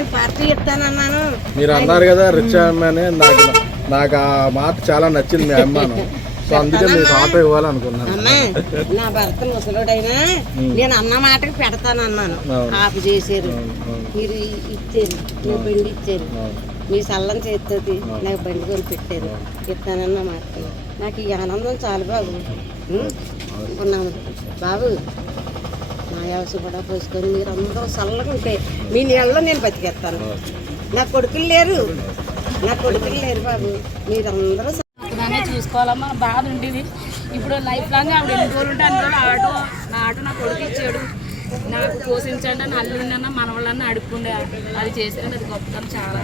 నేను పార్టీ ఇస్తానన్నాను. మీరు అన్నారు కదా రిచ్ అమ్మాయి, నాకు ఆ మాట చాలా నచ్చింది మీ అమ్మాను. సో అందుకే మీకు ఆటో ఇవ్వాలనుకున్నాను. అమ్మా నా భర్త ముసలుడైనా నేను అన్న మాటకి పెడతానన్నాను. ఆపు చేశారు, మీరు ఇచ్చారు, మీ బండి ఇచ్చారు, మీ సల్లం చేస్తుంది నాకు బండి కొని పెట్టారు. ఇస్తానన్న మాట నాకు ఈ ఆనందం చాలు బాబు. ఉన్నాను బాబు, నా వ్యవసాయం కూడా పోసుకొని మీరు అందరూ చల్లగా ఉంటే మీ నీళ్ళలో నేను బతికేస్తాను. నా కొడుకులు లేరు బాబు, మీరందరూ చూసుకోవాలమ్మా. బాధ ఉండేది. ఇప్పుడు లైఫ్ లాంగ్ ఆవిడ ఎన్ని రోజులు ఉంటే అన్ని రోజులు నా ఆటో నా కొడుకు ఇచ్చాడు. నాకు పోషించండి అని అల్లుండన్న మనవాళ్ళన్నా అడుక్కుండే. అది చేసేది అది గొప్పతనం చాలా.